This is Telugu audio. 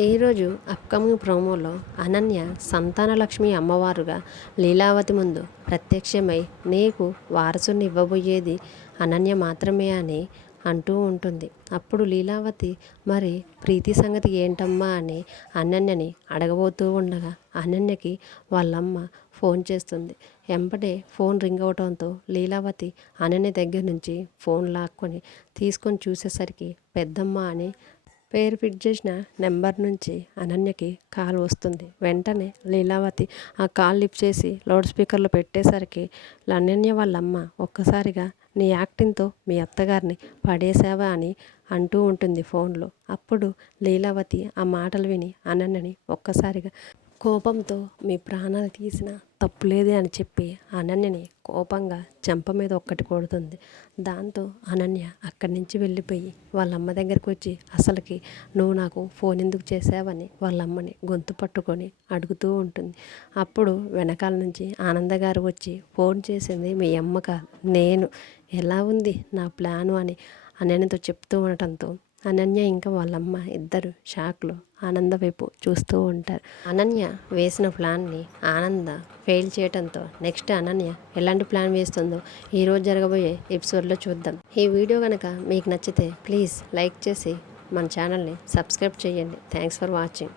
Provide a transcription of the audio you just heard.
ఈరోజు అప్కమింగ్ ప్రోమోలో అనన్య సంతానలక్ష్మి అమ్మవారుగా లీలావతి ముందు ప్రత్యక్షమై నీకు వారసుని ఇవ్వబోయేది అనన్య మాత్రమే అని అంటూ ఉంటుంది. అప్పుడు లీలావతి మరి ప్రీతి సంగతి ఏంటమ్మా అని అనన్యని అడగబోతూ ఉండగా అనన్యకి వాళ్ళమ్మ ఫోన్ చేస్తుంది. వెంబడే ఫోన్ రింగ్ అవడంతో లీలావతి అనన్య దగ్గర నుంచి ఫోన్ లాక్కొని తీసుకొని చూసేసరికి పెద్దమ్మ అని పేరు ఫిట్ చేసిన నెంబర్ నుంచి అనన్యకి కాల్ వస్తుంది. వెంటనే లీలావతి ఆ కాల్ లిఫ్ట్ చేసి లౌడ్ స్పీకర్లో పెట్టేసరికి అనన్య వాళ్ళమ్మ ఒక్కసారిగా నీ యాక్టింగ్తో మీ అత్తగారిని పడేసావా అని అంటూ ఉంటుంది ఫోన్లో. అప్పుడు లీలావతి ఆ మాటలు విని అనన్యని ఒక్కసారిగా కోపంతో మీ ప్రాణాలు తీసిన తప్పులేదే అని చెప్పి అనన్యని కోపంగా చెంప మీద ఒక్కటి కొడుతుంది. దాంతో అనన్య అక్కడి నుంచి వెళ్ళిపోయి వాళ్ళ అమ్మ దగ్గరికి వచ్చి అసలుకి నువ్వు నాకు ఫోన్ ఎందుకు చేసావని వాళ్ళ అమ్మని గొంతు పట్టుకొని అడుగుతూ ఉంటుంది. అప్పుడు వెనకాల నుంచి ఆనంద గారు వచ్చి ఫోన్ చేసింది మీ అమ్మ కాదు నేను? ఎలా ఉంది? నా ప్లాను? అని అనన్యతో చెప్తూ ఉండటంతో అనన్య ఇంకా వాళ్ళమ్మ ఇద్దరు షాక్లో ఆనంద వైపు చూస్తూ ఉంటారు. అనన్య వేసిన ప్లాన్ని ఆనంద ఫెయిల్ చేయడంతో నెక్స్ట్ అనన్య ఎలాంటి ప్లాన్ వేస్తుందో ఈరోజు జరగబోయే ఎపిసోడ్లో చూద్దాం. ఈ వీడియో కనుక మీకు నచ్చితే ప్లీజ్ లైక్ చేసి మన ఛానల్ని సబ్స్క్రైబ్ చేయండి. Thanks for watching.